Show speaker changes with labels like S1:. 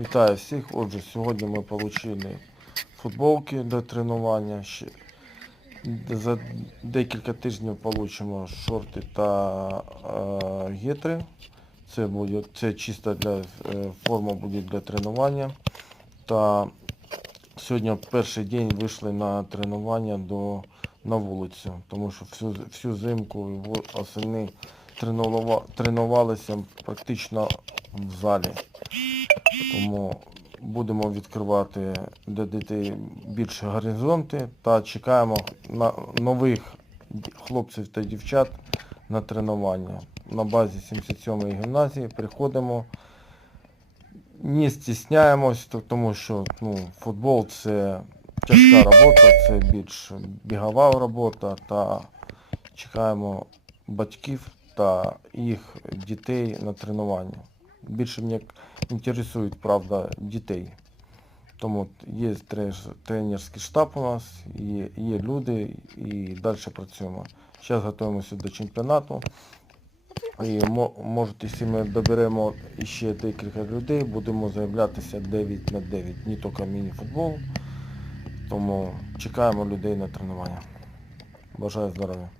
S1: Вітаю всіх. Отже, сьогодні ми отримали футболки для тренування. За декілька тижнів отримаємо шорти та е, гетри. Це буде це чисто для е, форма буде для тренування. Та сьогодні перший день вийшли на тренування до, на вулицю, тому що всю, всю зимку і во- осени тренувала- тренувалися практично в залі. Тому будемо відкривати для дітей більше горизонти та чекаємо на нових хлопців та дівчат на тренування. На базі 77-ї гімназії приходимо, не стісняємось, тому що ну, футбол це тяжка робота, це більш бігова робота та чекаємо батьків та їх дітей на тренування. Більше мене інтересують, правда, дітей. Тому є тренерський штаб у нас, є, є люди і далі працюємо. Зараз готуємося до чемпіонату. І може, якщо ми доберемо ще декілька людей, будемо заявлятися 9 на 9, не тільки міні-футбол. Тому чекаємо людей на тренування. Бажаю здоров'я.